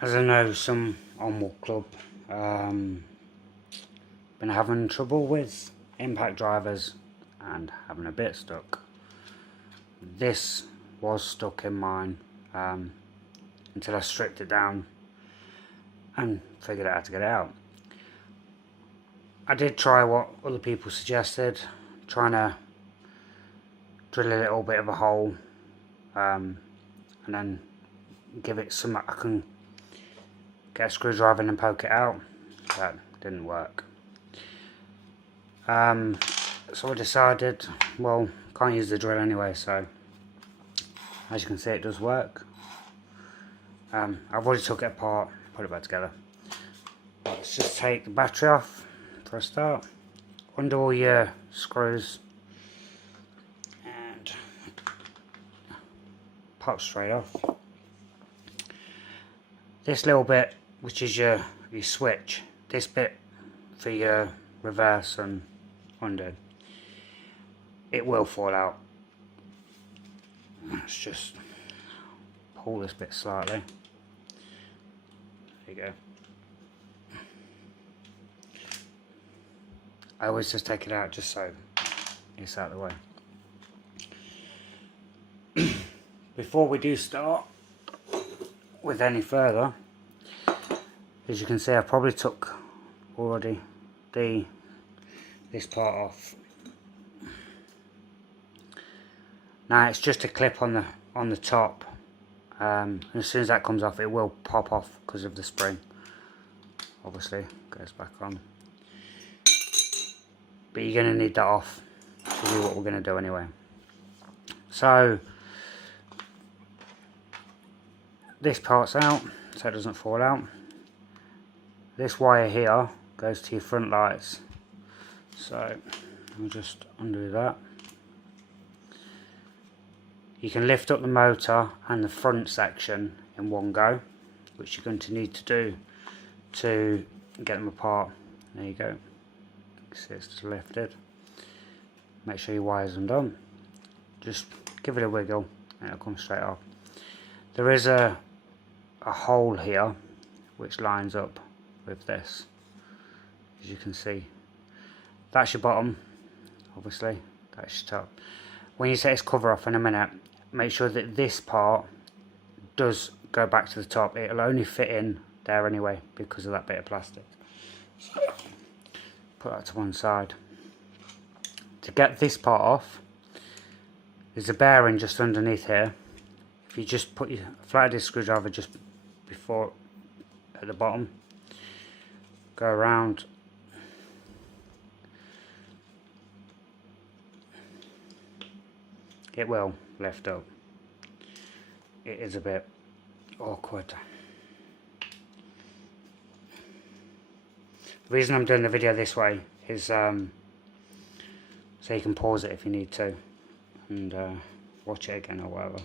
As I know, some onward club been having trouble with impact drivers and having a bit stuck. This was stuck in mine until I stripped it down and figured out how to get it out. I did try what other people suggested, trying to drill a little bit of a hole and then give it some, I can get a screwdriver and poke it out. That didn't work. So I decided, well, can't use the drill anyway, so as you can see it does work. I've already took it apart, put it back together. Let's just take the battery off for a start, undo all your screws and pop straight off. This little bit, which is your switch, this bit for your reverse and undo, it will fall out. Let's just pull this bit slightly. There you go. I always just take it out just so it's out of the way. Before we do start with any further, as you can see, I probably took already this part off. Now it's just a clip on the top, and as soon as that comes off, it will pop off because of the spring. Obviously, goes back on. But you're going to need that off to do what we're going to do anyway. So this part's out, so it doesn't fall out. This wire here goes to your front lights, so I'll just undo that. You can lift up the motor and the front section in one go, which you're going to need to do to get them apart. There you go. See, it's just lifted. Make sure your wire's undone. Just give it a wiggle and it'll come straight off. There is a hole here which lines up with this, as you can see. That's your bottom, obviously. That's your top. When you take this cover off in a minute, make sure that this part does go back to the top. It'll only fit in there anyway because of that bit of plastic. So put that to one side. To get this part off, there's a bearing just underneath here. If you just put your flathead screwdriver just before at the bottom, go around, it will lift up. It is a bit awkward. The reason I'm doing the video this way is so you can pause it if you need to and watch it again or whatever.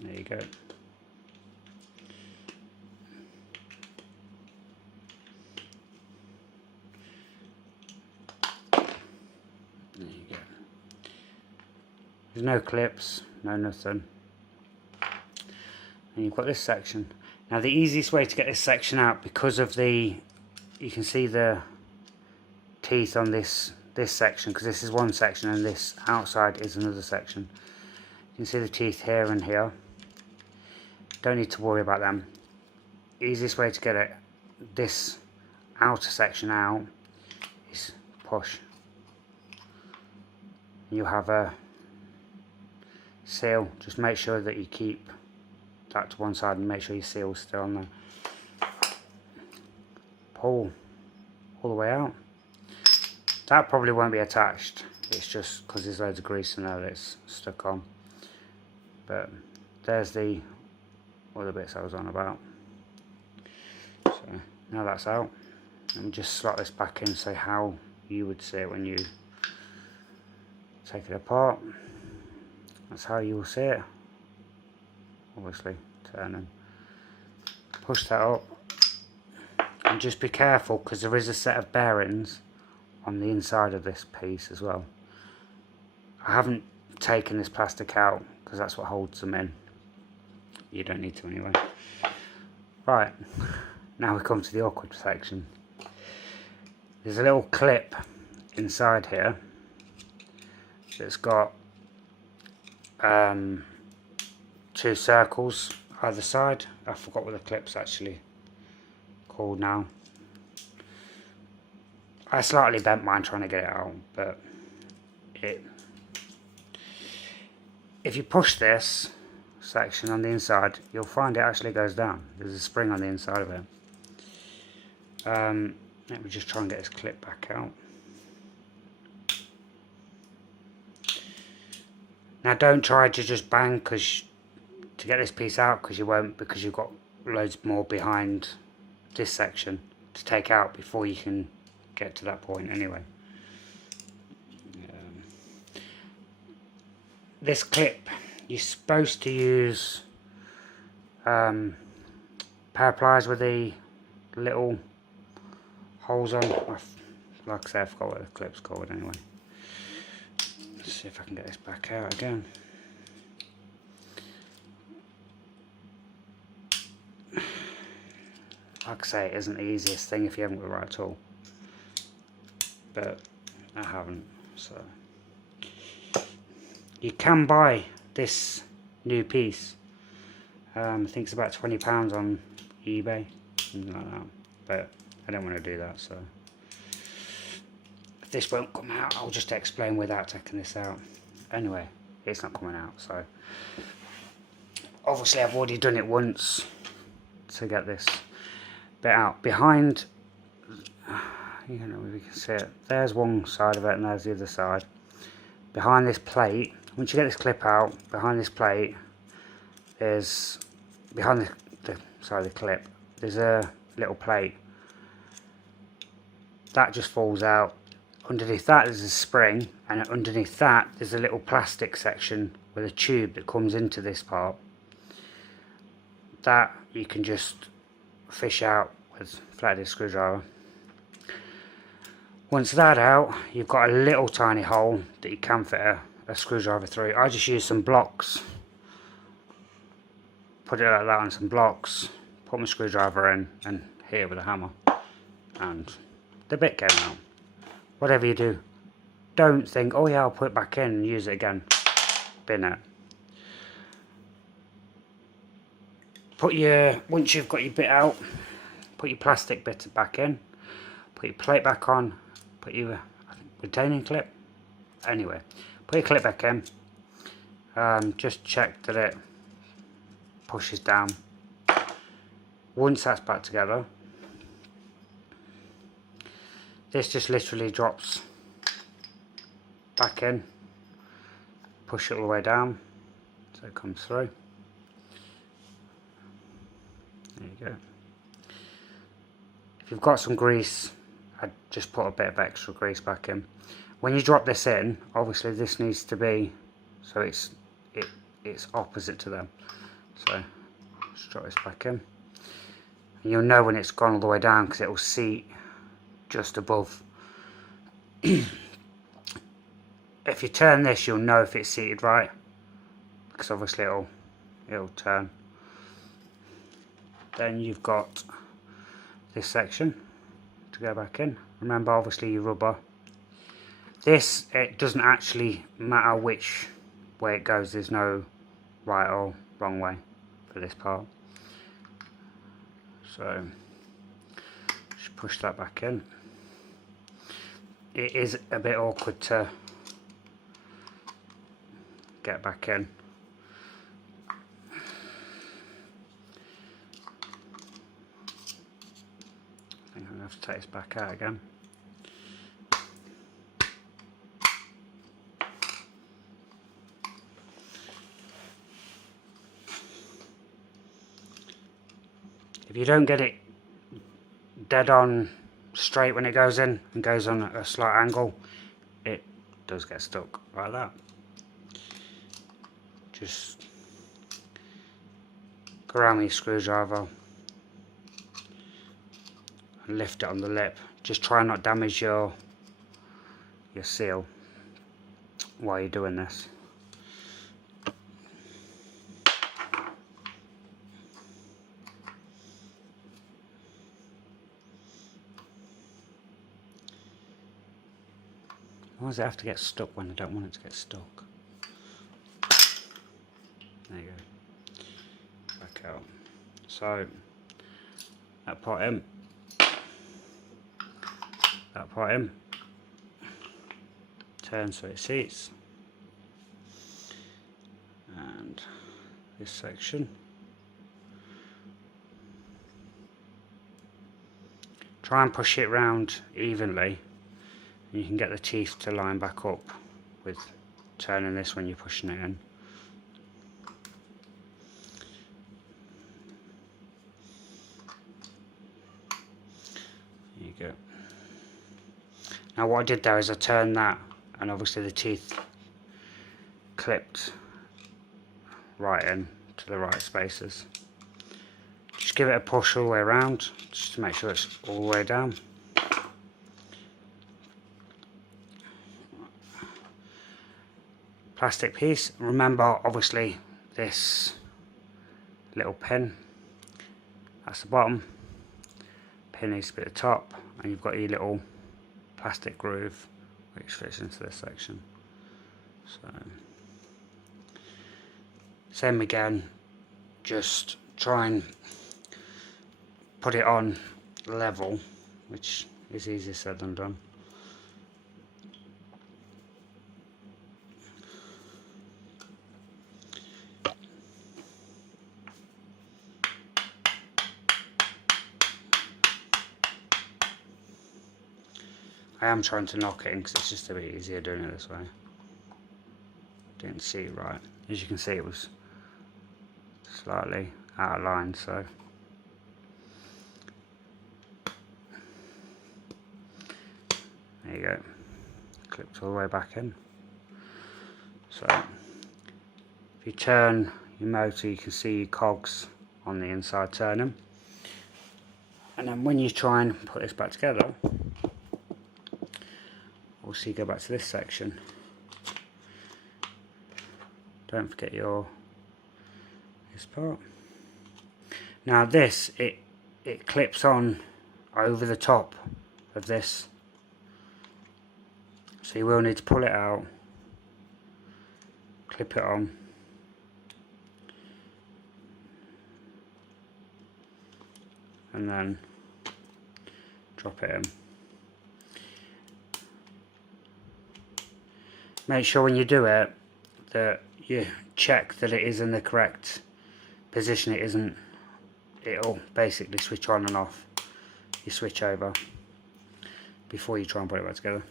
There you go. There you go. There's no clips, no nothing. And you've got this section. Now the easiest way to get this section out, because of the, you can see the teeth on this section, because this is one section and this outside is another section. You can see the teeth here and here. Don't need to worry about them. Easiest way to get this outer section out is push. You have a seal. Just make sure that you keep that to one side and make sure your seal's still on there. Pull all the way out. That probably won't be attached. It's just because there's loads of grease in there that's stuck on. But there's the other bits I was on about. So now that's out. Let me just slot this back in, so how you would see it when you take it apart. That's how you will see it. Obviously, turn and push that up. And just be careful, because there is a set of bearings on the inside of this piece as well. I haven't taken this plastic out because that's what holds them in. You don't need to anyway. Right, now we come to the awkward section. There's a little clip inside here that's got 2 circles either side. I forgot what the clip's actually called now. I slightly bent mine trying to get it out, but if you push this section on the inside, you'll find it actually goes down. There's a spring on the inside of it. Let me just try and get this clip back out. Now don't try to just bang to get this piece out, because you won't, because you've got loads more behind this section to take out before you can get to that point anyway. This clip, you're supposed to use pair of pliers with the little holes on. Like I said, I forgot what the clip's called anyway. Let's see if I can get this back out again. Like I say, it isn't the easiest thing if you haven't got the right tool, but I haven't, so. You can buy this new piece. I think it's about £20 on eBay, something like that, but I don't want to do that, so. If this won't come out, I'll just explain without taking this out. Anyway, it's not coming out, so. Obviously I've already done it once to get this bit out. Behind, you know, if you can see it, there's one side of it and there's the other side. Behind this plate, once you get this clip out, behind this plate is, behind the side of the clip, there's a little plate. That just falls out. Underneath that there's a spring, and underneath that there's a little plastic section with a tube that comes into this part. That you can just fish out with a flathead screwdriver. Once that out, you've got a little tiny hole that you can fit a screwdriver through. I just use some blocks, put it like that on some blocks, put my screwdriver in and hit it with a hammer, and the bit came out. Whatever you do, don't think, oh yeah, I'll put it back in and use it again. Bin it. Once you've got your bit out, put your plastic bit back in, put your plate back on, put your retaining clip, anyway, put your clip back in, just check that it pushes down. Once that's back together, this just literally drops back in, push it all the way down so it comes through. There you go. If you've got some grease, I'd just put a bit of extra grease back in. When you drop this in, obviously this needs to be so it's opposite to them. So just drop this back in, and you'll know when it's gone all the way down because it will seat just above. If you turn this, you'll know if it's seated right, because obviously it'll turn. Then you've got this section to go back in. Remember, obviously your rubber. This, it doesn't actually matter which way it goes. There's no right or wrong way for this part. So just push that back in. It is a bit awkward to get back in. I think I'm going to have to take this back out again. If you don't get it dead on straight when it goes in and goes on a slight angle, it does get stuck like that. Just go around with your screwdriver and lift it on the lip. Just try not damage your seal while you're doing this. Why does it have to get stuck when I don't want it to get stuck? There you go. Back out. So that part in. That part in. Turn so it seats. And this section. Try and push it round evenly. And you can get the teeth to line back up with turning this when you're pushing it in. There you go. Now what I did there is I turned that, and obviously the teeth clipped right in to the right spaces. Just give it a push all the way around, just to make sure it's all the way down. Plastic piece. Remember, obviously, this little pin, that's the bottom, pin needs to be at the top, and you've got your little plastic groove which fits into this section. So, same again, just try and put it on level, which is easier said than done. I am trying to knock it in because it's just a bit easier doing it this way. Didn't see it right. As you can see, it was slightly out of line, so there you go. Clipped all the way back in. So if you turn your motor, you can see your cogs on the inside turning. And then when you try and put this back together, also you go back to this section. Don't forget this part. Now this, it clips on over the top of this, so you will need to pull it out, clip it on, and then drop it in. Make sure when you do it that you check that it is in the correct position. It isn't, it'll basically switch on and off. You switch over before you try and put it back together.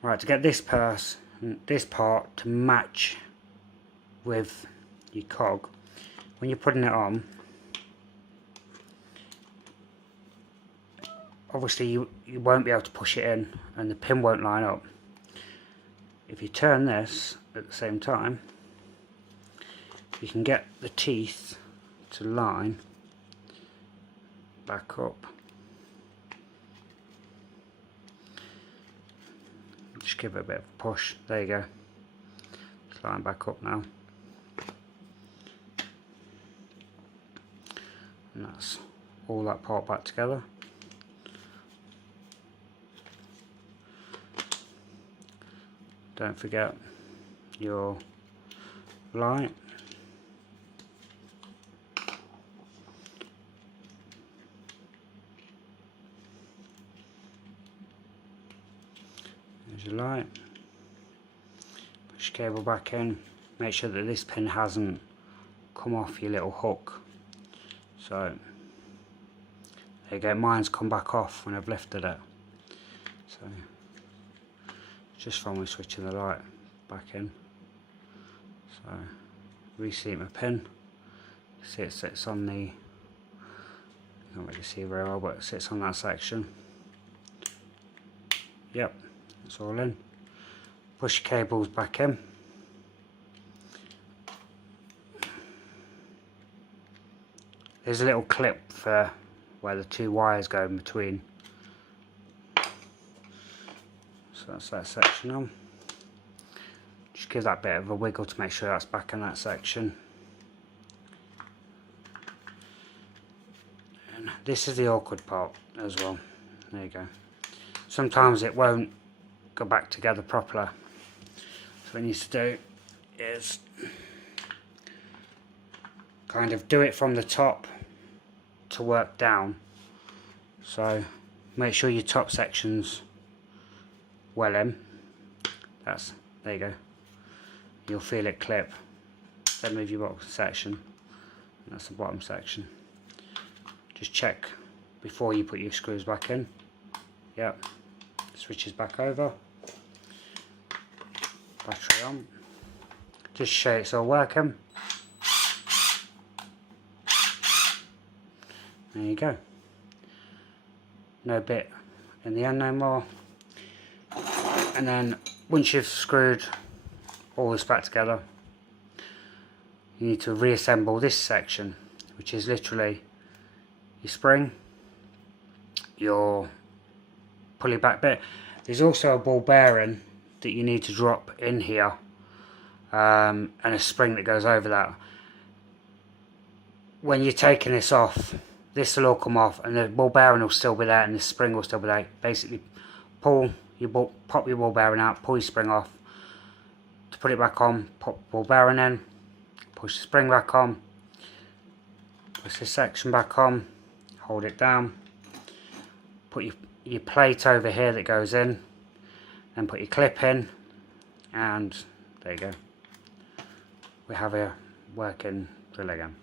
Right, to get this part to match with your cog, when you're putting it on, obviously you won't be able to push it in and the pin won't line up. If you turn this at the same time, you can get the teeth to line back up. Just give it a bit of a push. There you go. It's line back up now. And that's all that part back together. Don't forget your light. There's your light. Push your cable back in. Make sure that this pin hasn't come off your little hook. So there you go, mine's come back off when I've lifted it. So just from me switching the light back in. So reseat my pin. See, it sits on the, you can't really see very well, but it sits on that section. Yep, it's all in. Push your cables back in. There's a little clip for where the two wires go in between. So that's that section on. Just give that bit of a wiggle to make sure that's back in that section. And this is the awkward part as well. There you go. Sometimes it won't go back together properly. So what you need to do is kind of do it from the top to work down. So make sure your top section's well in. There you go. You'll feel it clip. Then move your bottom section. And that's the bottom section. Just check before you put your screws back in. Yep. Switches back over. Battery on. Just show it's all working. There you go. No bit in the end no more. And then once you've screwed all this back together, you need to reassemble this section, which is literally your spring, your pulley back bit. There's also a ball bearing that you need to drop in here, and a spring that goes over that. When you're taking this off, this will all come off and the ball bearing will still be there and the spring will still be there. Basically pop your ball bearing out, pull your spring off. To put it back on, pop ball bearing in, push the spring back on, push this section back on, hold it down, put your plate over here that goes in, then put your clip in, and there you go. We have a working drill again.